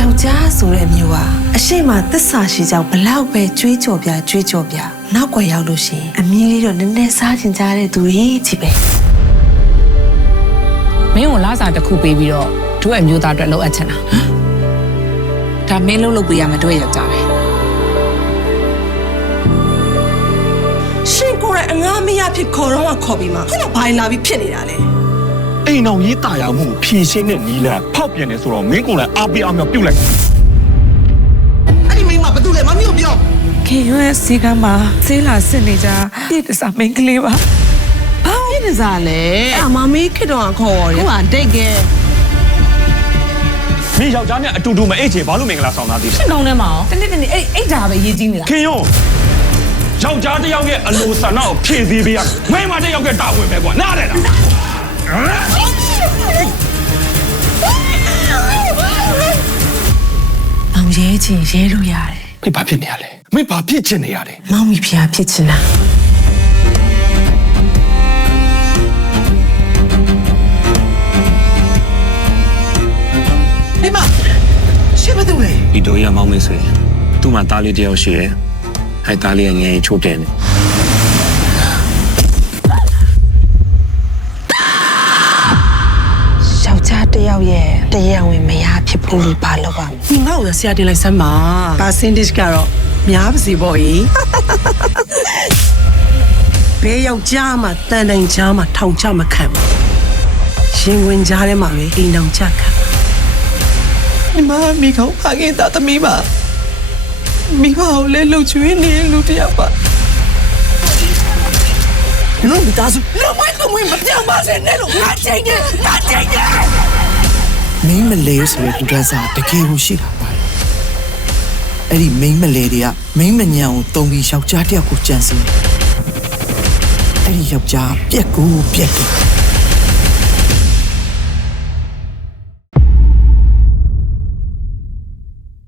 ယောက်ျားဆိုတဲ့မျိုးကအရှိမသစ္စာရှိကြောင်ဘလောက်ပဲကြွေးကြော်ပြနောက်ွယ်ရောက်လို့ရှိရင်အမီးလေးတော့နည်းနည်းစားချင်ကြတဲ့သူတွေကြီးပဲမင်းကိုလာစာတစ်ခုပေးပြီးတော့တို့အမျိုးသားအတွက်လောက်အပ်ချင်တာဒါမင်းလုပ်ပေးရမယ်တို့ယောက်ျားပဲရှင်ကိုယ်ကအငားမရဖြစ်ခေါ်တော့ခေါ်ပြီးမှခုနဘာလာပြီးဖြစ်နေတာလဲအိမ်အောင်ရေးတာယာမှုဖြည့်ရှင်းတဲ့နီးလန်းဖောက်ပြန်နေဆိုတော့မင်းကိုလည်းအားပေးအားမြောက်ပြုတ်လိုက်အဲ့ဒီမိန်းမဘာတူလဲမမျိုးပြောခင်ရွယ်စီကမှာဆေးလာစစ်နေကြပြည့်တစားမင်းကလေးပါဘာဖြစ်နေစားလဲအမမေးခစ်တော့ခေါ်ရတယ်ဟုတ်ပါဒိတ်ကဲမင်းယောက်ျားနဲ့အတူတူမအိတ်ချေဘာလို့မင်္ဂလာဆောင်သားသေးလဲရှင်းကောင်းထဲမှာတနေ့အဲ့အိတ်ဓာပဲရေးကြီးနေတာခင်ယုံယောက်ျားတစ်ယောက်ရဲ့အလိုဆန္ဒကိုဖြည့်ဆည်းပေးရမိန်းမတစ်ယောက်ရဲ့တာဝန်ပဲကွာနားတယ်လားအောင်ရဲချင်ရဲလို့ရတယ်မင်းဘာဖြစ်နေရလဲမင်းဘာဖြစ်ချင်နေရလဲမောင်မီဖျားဖြစ်ချင်တာဒီမှာရှင်းမတူလေဒီတို့ရမောင်းမေးဆိုရင်သူ့မှာတားလေးတယောက်ရှိတယ်အဲ့တားလေးကငယ်ချိုးတယ်နေယောက်ျားတယောက်ရဲ့တရားဝင်မရဖြစ်ဘူးလို့ဘာလို့ပါဒီငါ့ကိုဆရာတင်လိုက်စမ်းပါပါစင်တစ်ကတော့များပါစီပေါ့ကြီးဘယ်ယောက်ျားမှတန်တိုင်ချားမှထောင်ချမခံဘူးရှင်ဝင်ကြားထဲမှာပဲအိမ်တော်ချခံဒီမှာမိကောင်းဖခင်သားသမီးပါမိဘကိုလည်းလှုပ်ချွေးနေလူတယောက်ပါလုံးမိသားစုလုံးဝမပြောင်းပါစေနဲ့လို့ငါချိန်နေမင်းမလဲဆိုတဲ့လူသားစားတကယ်ကိုရှိတာပါအဲ့ဒီမင်းမလဲတွေကမင်းမညံကိုတုံပြီးယောက်ျားတယောက်ကိုကြံစည်အဲ့ဒီယောက်ျားပြက်ကိုပြက်တယ်